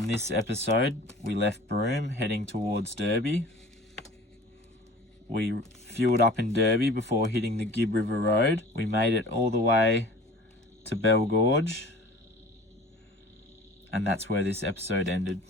On this episode, we left Broome heading towards Derby. We fueled up in Derby before hitting the Gibb River Road. We made it all the way to Bell Gorge, and that's where this episode ended.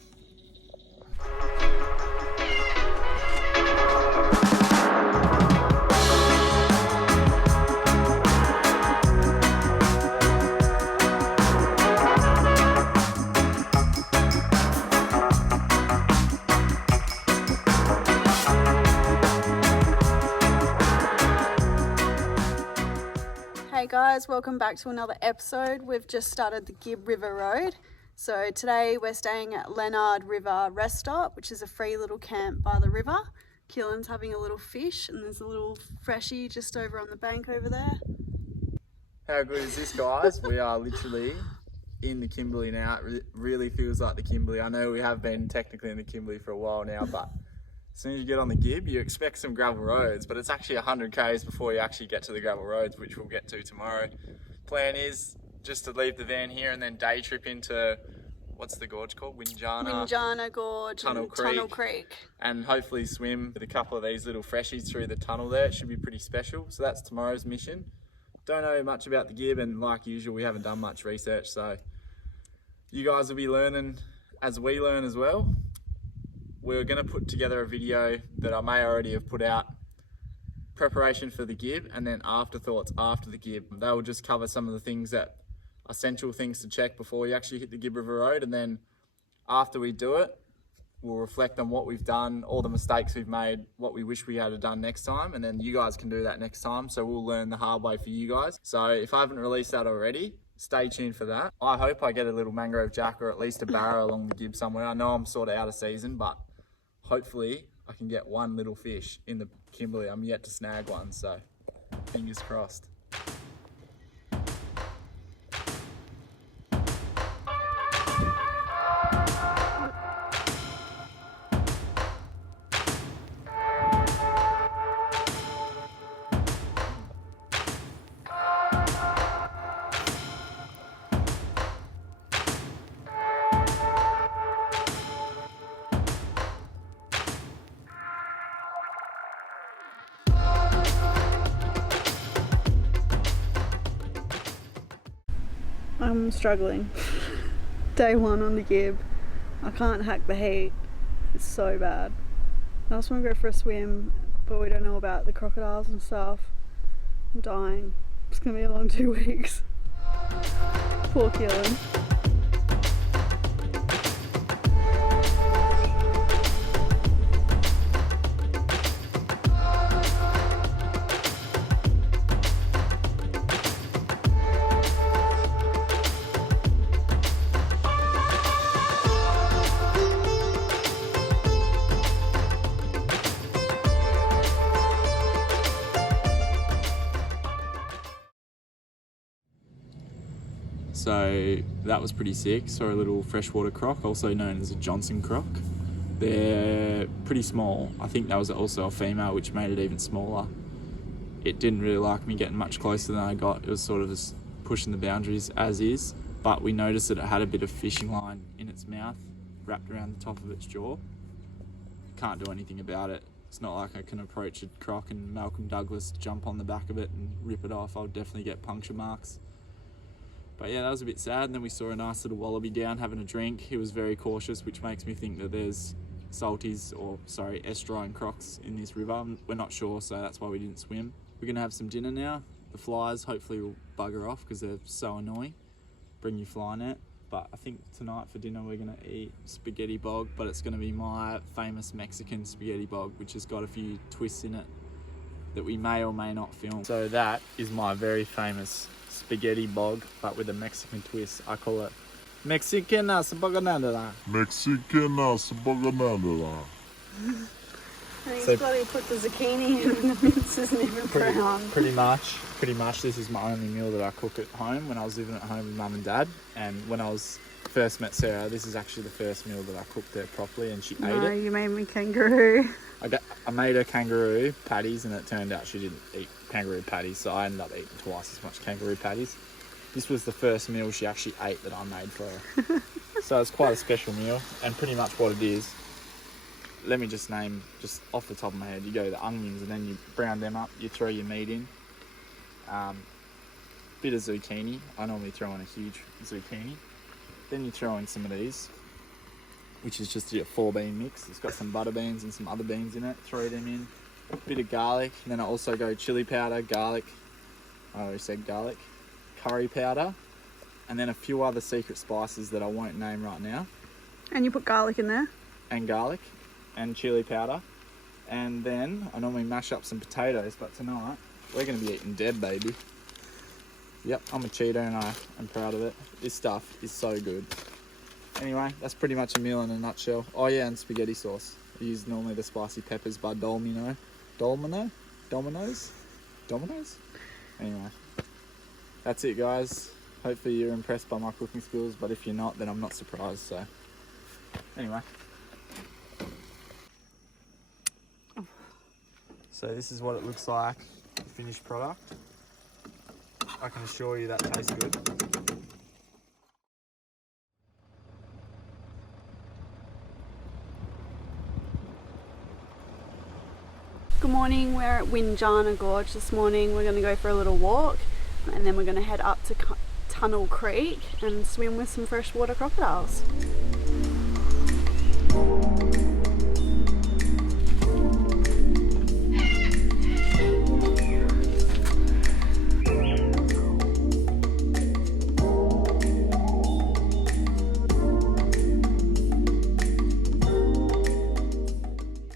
Hey guys, welcome back to another episode. We've just started the Gibb River Road. So today we're staying at Leonard River Rest Stop, which is a free little camp by the river. Keelan's having a little fish and there's a little freshie just over on the bank over there. How good is this, guys? We are literally in the Kimberley now. It really feels like the Kimberley. I know we have been technically in the Kimberley for a while now, but as soon as you get on the Gibb, you expect some gravel roads, but it's actually 100 k's before you actually get to the gravel roads, which we'll get to tomorrow. Plan is just to leave the van here and then day trip into, what's the gorge called? Windjammer Gorge Tunnel and Creek. Tunnel Creek. And hopefully swim with a couple of these little freshies through the tunnel there. It should be pretty special. So that's tomorrow's mission. Don't know much about the Gibb, and like usual, we haven't done much research, so you guys will be learning as we learn as well. We're going to put together a video that I may already have put out, preparation for the Gibb and then afterthoughts after the Gibb. They will just cover some of the things that essential things to check before you actually hit the Gibb River Road, and then after we do it, we'll reflect on what we've done, all the mistakes we've made, what we wish we had done next time, and then you guys can do that next time, so we'll learn the hard way for you guys. So if I haven't released that already, stay tuned for that. I hope I get a little mangrove jack or at least a barra along the Gibb somewhere. I know I'm sort of out of season, but hopefully I can get one little fish in the Kimberley. I'm yet to snag one, so fingers crossed. I'm struggling. Day one on the Gibb. I can't hack the heat. It's so bad. I just want to go for a swim, but we don't know about the crocodiles and stuff. I'm dying. It's going to be a long 2 weeks. Poor Keelan. So that was pretty sick. Saw a little freshwater croc, also known as a Johnson croc. They're pretty small. I think that was also a female, which made it even smaller. It didn't really like me getting much closer than I got. It was sort of just pushing the boundaries as is, but we noticed that it had a bit of fishing line in its mouth wrapped around the top of its jaw. Can't do anything about it. It's not like I can approach a croc and Malcolm Douglas jump on the back of it and rip it off. I'll definitely get puncture marks. But yeah, that was a bit sad. And then we saw a nice little wallaby down having a drink. He was very cautious, which makes me think that there's estuarine crocs in this river. We're not sure, so that's why we didn't swim. We're gonna have some dinner now. The flies hopefully will bugger off because they're so annoying. Bring your fly net. But I think tonight for dinner we're gonna eat spaghetti bog, but it's gonna be my famous Mexican spaghetti bog, which has got a few twists in it that we may or may not film. So that is my very famous spaghetti bog, but with a Mexican twist. I call it Mexicana Sabaganadala. Mexicana Sabaganadala. And he's bloody put the zucchini in and the mince isn't even brown. Pretty much this is my only meal that I cook at home when I was living at home with mum and dad. And when I first met Sarah, this is actually the first meal that I cooked there properly, and she ate it. No, you made me kangaroo. I made her kangaroo patties, and it turned out she didn't eat kangaroo patties, so I ended up eating twice as much kangaroo patties. This was the first meal she actually ate that I made for her. So it's quite a special meal, and pretty much what it is, let me just name, just off the top of my head, you go the onions and then you brown them up, you throw your meat in, bit of zucchini, I normally throw in a huge zucchini, then you throw in some of these, which is just a 4-bean mix. It's got some butter beans and some other beans in it, throw them in, a bit of garlic, and then I also go chili powder, garlic, I already said garlic, curry powder, and then a few other secret spices that I won't name right now. And you put garlic in there? And garlic and chili powder, and then I normally mash up some potatoes, but tonight we're going to be eating dead, baby. Yep, I'm a cheater and I'm proud of it. This stuff is so good. Anyway, that's pretty much a meal in a nutshell. Oh yeah, and spaghetti sauce. I use normally the spicy peppers by Domino's. Anyway, that's it, guys. Hopefully you're impressed by my cooking skills, but if you're not, then I'm not surprised. So anyway, so this is what it looks like, the finished product. I can assure you that tastes good. Good morning, we're at Windjammer Gorge this morning. We're going to go for a little walk and then we're going to head up to Tunnel Creek and swim with some freshwater crocodiles.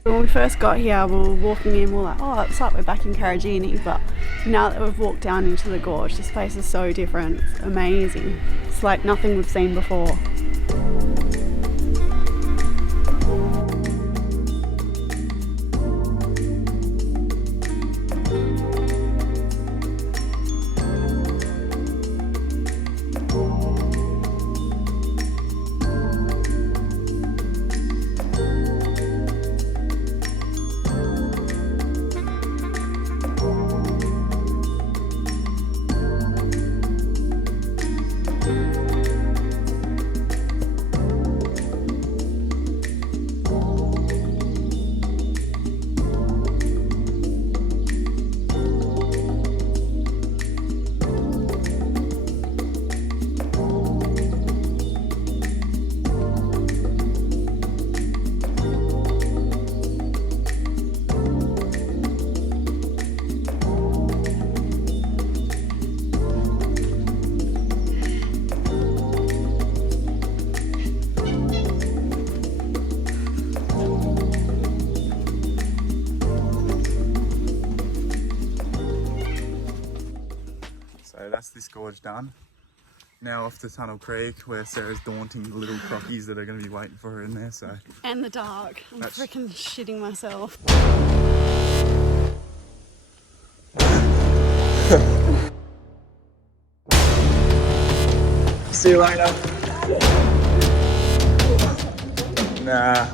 When we first got here, we were walking in, we were like, oh, it's like we're back in Caravan, but now that we've walked down into the gorge, this place is so different. It's amazing. It's like nothing we've seen before. So that's this gorge done. Now off to Tunnel Creek where Sarah's daunting the little crockies that are going to be waiting for her in there. So And the dark. I'm freaking shitting myself. See you later. Nah.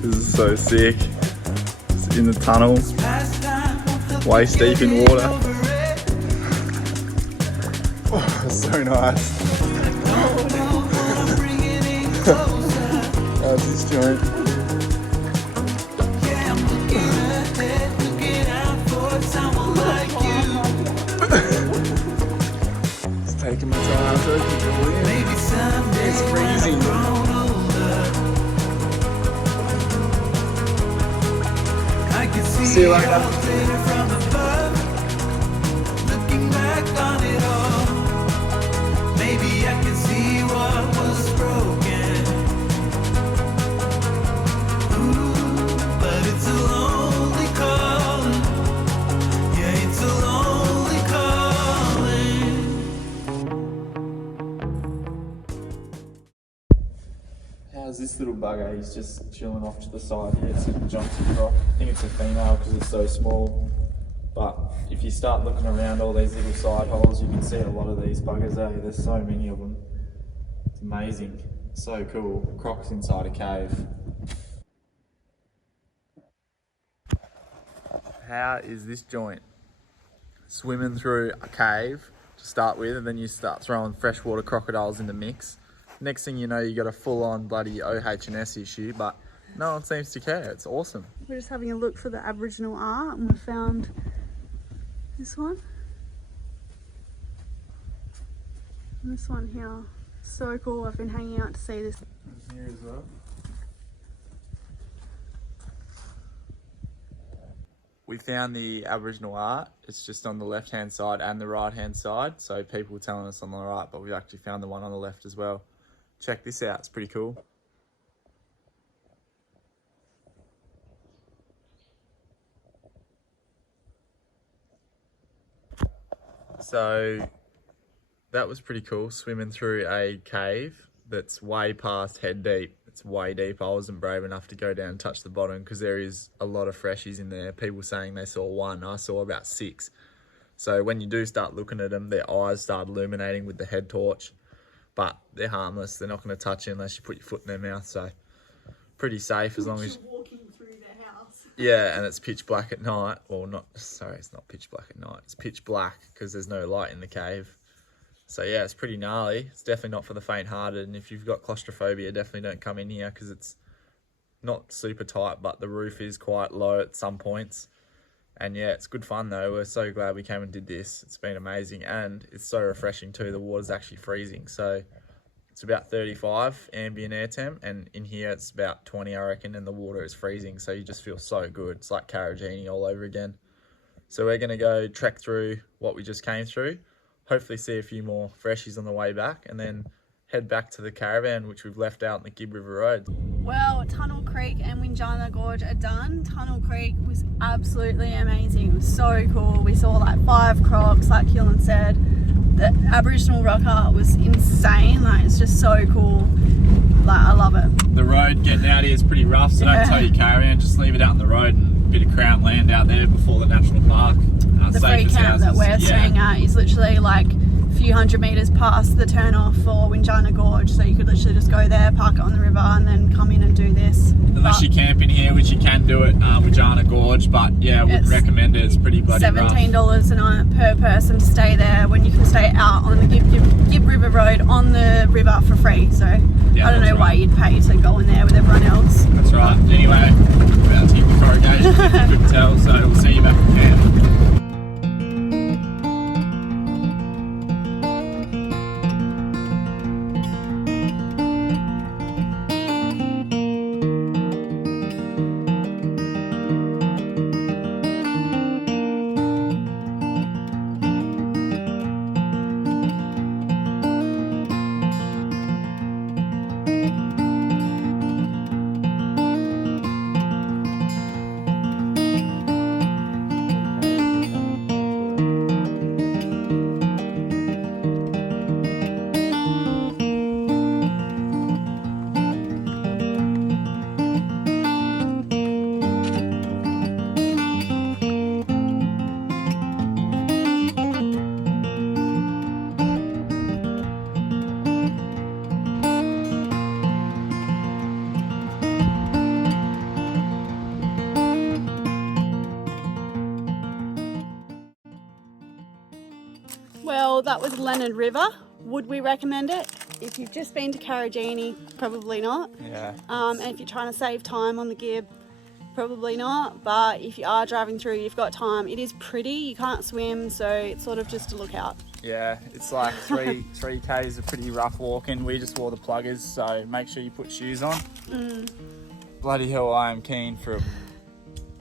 This is so sick. It's in the tunnel, waist deep in water. Oh, it's so nice. How's this joint? It's taking my time so I can go in. It's freezing. See you later. Looking back on it all, maybe I can see what was broken. Ooh. This little bugger, he's just chilling off to the side here. It's a Johnson Croc. I think it's a female because it's so small. But if you start looking around all these little side holes, you can see a lot of these buggers, eh? There's so many of them. It's amazing. So cool. Crocs inside a cave. How is this joint? Swimming through a cave to start with, and then you start throwing freshwater crocodiles in the mix. Next thing you know, you got a full-on bloody OH&S issue, but no one seems to care. It's awesome. We're just having a look for the Aboriginal art, and we found this one. And this one here. So cool. I've been hanging out to see this. Here as well. We found the Aboriginal art. It's just on the left-hand side and the right-hand side. So people were telling us on the right, but we've actually found the one on the left as well. Check this out. It's pretty cool. So that was pretty cool, swimming through a cave that's way past head deep. It's way deep. I wasn't brave enough to go down and touch the bottom because there is a lot of freshies in there. People saying they saw one. I saw about 6. So when you do start looking at them, their eyes start illuminating with the head torch. But they're harmless. They're not going to touch you unless you put your foot in their mouth. So pretty safe as long as you're walking through their house. Yeah, and it's pitch black at night. Well, it's not pitch black at night. It's pitch black because there's no light in the cave. So yeah, it's pretty gnarly. It's definitely not for the faint-hearted. And if you've got claustrophobia, definitely don't come in here because it's not super tight, but the roof is quite low at some points. And yeah, it's good fun though. We're so glad we came and did this. It's been amazing, and it's so refreshing too. The water's actually freezing, so it's about 35 ambient air temp, and in here it's about 20, I reckon, and the water is freezing, so you just feel so good. It's like Carragini all over again. So we're gonna go trek through what we just came through, hopefully see a few more freshies on the way back, and then head back to the caravan, which we've left out on the Gibb River Road. Well, Tunnel Creek and Windjammer Gorge are done. Tunnel Creek was absolutely amazing. It was so cool. We saw like 5 crocs, like Keelan said. The Aboriginal rock art was insane. Like, it's just so cool. Like, I love it. The road getting out here is pretty rough, so don't tow your caravan, just leave it out on the road and a bit of crown land out there before the national park. The free camp that we're staying at is literally like a few hundred metres past the turn off for Windjammer Gorge, so you could literally just go there, park it on the river, and then come in and do this. Unless you camp in here, which you can do at Windjammer Gorge, but yeah, I wouldn't recommend it. It's pretty bloody $17 a night per person to stay there, when you can stay out on the Gibb River Road on the river for free. So yeah, I don't know why you'd pay to go in there with everyone else. That's right. Anyway, we're about to hit the corrugations if you couldn't tell, so we'll see you back at camp. Well, that was Leonard River. Would we recommend it? If you've just been to Carragini, probably not. Yeah. And if you're trying to save time on the Gibb, probably not. But if you are driving through, you've got time. It is pretty. You can't swim, so it's sort of just a lookout. Yeah, it's like 3Ks of pretty rough walking. We just wore the pluggers, so make sure you put shoes on. Bloody hell, I am keen for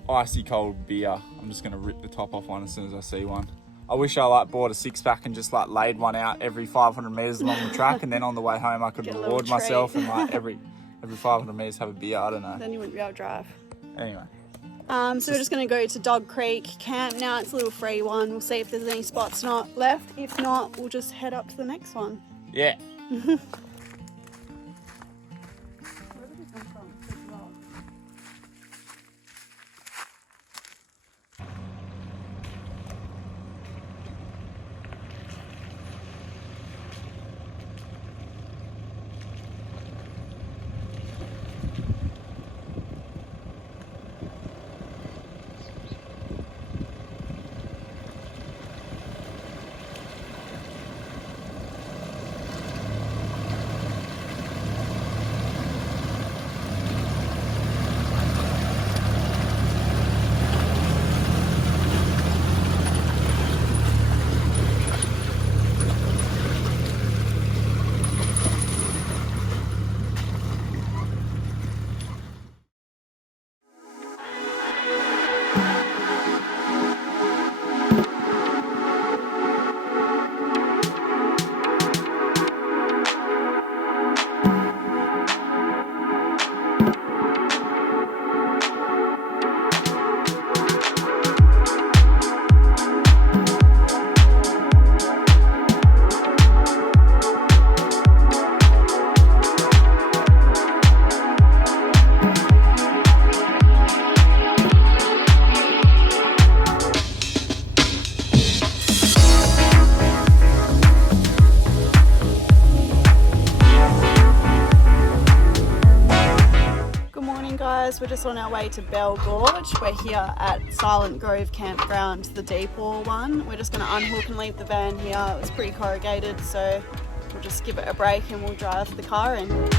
icy cold beer. I'm just gonna rip the top off one as soon as I see one. I wish I bought a 6-pack and just laid one out every 500 metres along the track, and then on the way home I could reward myself and every 500 metres have a beer. I don't know. Then you wouldn't be able to drive. Anyway. So we're just going to go to Dog Creek Camp now. It's a little free one. We'll see if there's any spots not left. If not, we'll just head up to the next one. Yeah. Where did this guys, we're just on our way to Bell Gorge. We're here at Silent Grove Campground, the Deepwater one. We're just going to unhook and leave the van here. It was pretty corrugated, so we'll just give it a break and we'll drive the car in.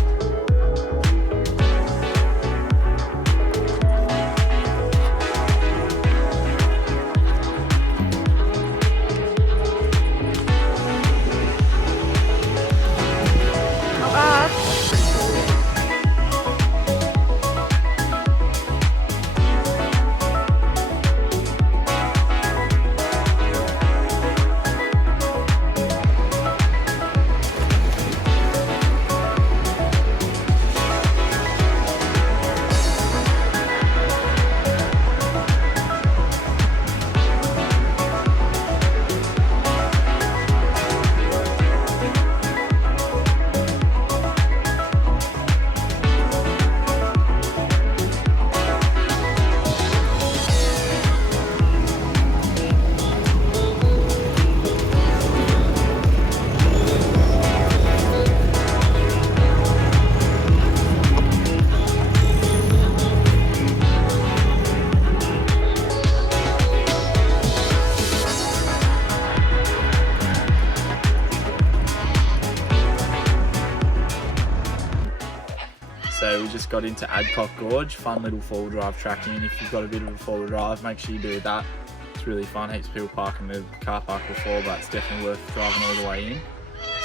So we just got into Adcock Gorge, fun little four-wheel drive tracking. If you've got a bit of a four-wheel drive, make sure you do that. It's really fun. Heaps of people parking the car park before, but it's definitely worth driving all the way in.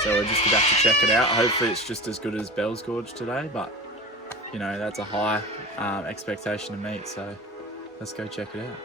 So we're just about to check it out. Hopefully it's just as good as Bell's Gorge today, but you know, that's a high expectation to meet, so let's go check it out.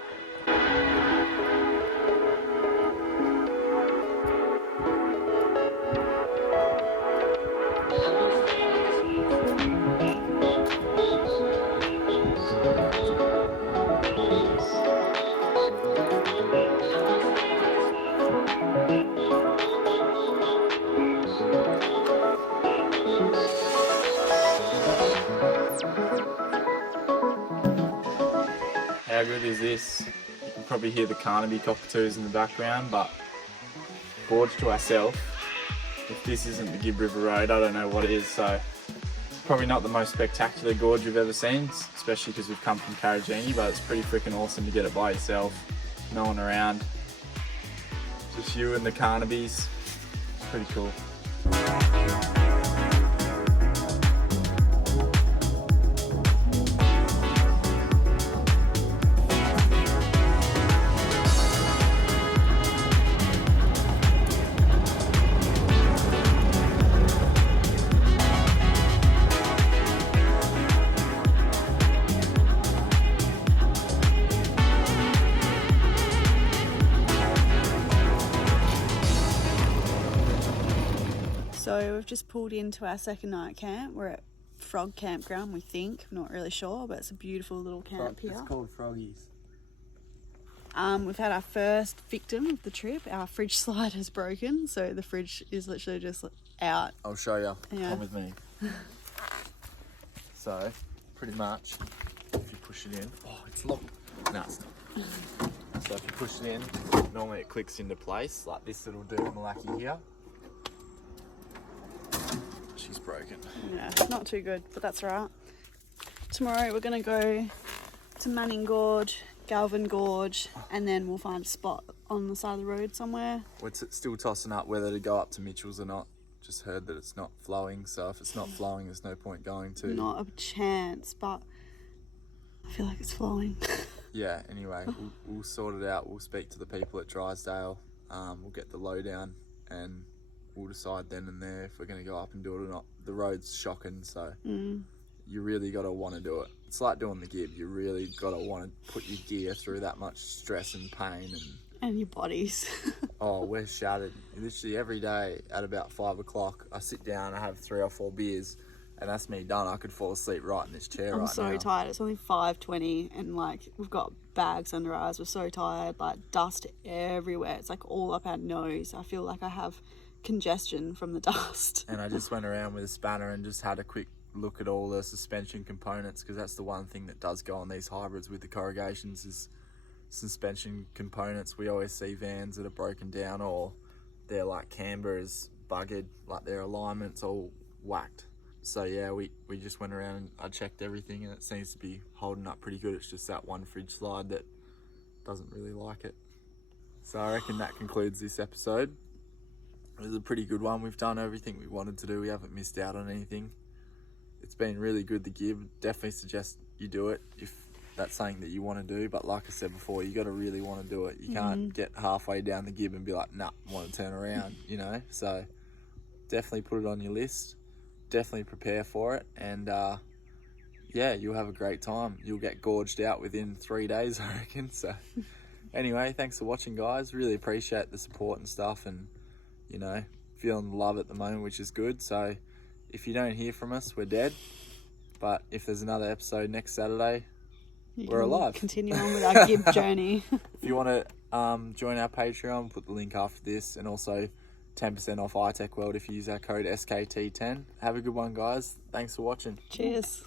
How good is this? You can probably hear the Carnaby cockatoos in the background, but gorge to ourselves. If this isn't the Gibb River Road, I don't know what it is. So probably not the most spectacular gorge we've ever seen, especially because we've come from Caravan, but it's pretty freaking awesome to get it by yourself. No one around. Just you and the Carnabys. It's pretty cool. So we've just pulled into our second night camp. We're at Frog Campground, we think. I'm not really sure, but it's a beautiful little camp here. It's called Froggies. We've had our first victim of the trip. Our fridge slide has broken, so the fridge is literally just out. I'll show you. Yeah. Come with me. So, pretty much, if you push it in, oh, it's locked. No, it's not. So if you push it in, normally it clicks into place, like this little dude Malaki here. She's broken. Yeah, not too good, but that's all right. Tomorrow we're going to go to Manning Gorge, Galvin Gorge, and then we'll find a spot on the side of the road somewhere. We're still tossing up whether to go up to Mitchell's or not. Just heard that it's not flowing, so if it's not flowing, there's no point going to. Not a chance, but I feel like it's flowing. Yeah, anyway, we'll sort it out. We'll speak to the people at Drysdale. We'll get the lowdown and we'll decide then and there if we're going to go up and do it or not. The road's shocking, so you really got to want to do it. It's like doing the Gibb. You really got to want to put your gear through that much stress and pain. And your bodies. Oh, we're shattered. Literally every day at about 5 o'clock, I sit down, I have 3 or 4 beers, and that's me done. I could fall asleep right in this chair I'm so tired. It's only 5:20 and like we've got bags under our eyes. We're so tired, like dust everywhere. It's like all up our nose. I feel like I have congestion from the dust. And I just went around with a spanner and just had a quick look at all the suspension components, because that's the one thing that does go on these hybrids with the corrugations is suspension components. We always see vans that are broken down or they're like camber is buggered, like their alignment's all whacked. So yeah, we just went around and I checked everything and it seems to be holding up pretty good. It's just that one fridge slide that doesn't really like it. So I reckon that concludes this episode. It was a pretty good one. We've done everything we wanted to do. We haven't missed out on anything. It's been really good, the Gibb. Definitely suggest you do it if that's something that you want to do. But like I said before, you got to really want to do it. You can't get halfway down the Gibb and be like, nah, want to turn around, you know? So definitely put it on your list. Definitely prepare for it. And yeah, you'll have a great time. You'll get gorged out within 3 days, I reckon. So anyway, thanks for watching, guys. Really appreciate the support and stuff, and you know, feeling the love at the moment, which is good. So if you don't hear from us, we're dead. But if there's another episode next Saturday, we're alive. Continue on with our Gibb journey. If you want to join our Patreon, put the link after this, and also 10% off iTech World if you use our code SKT10. Have a good one, guys. Thanks for watching. Cheers.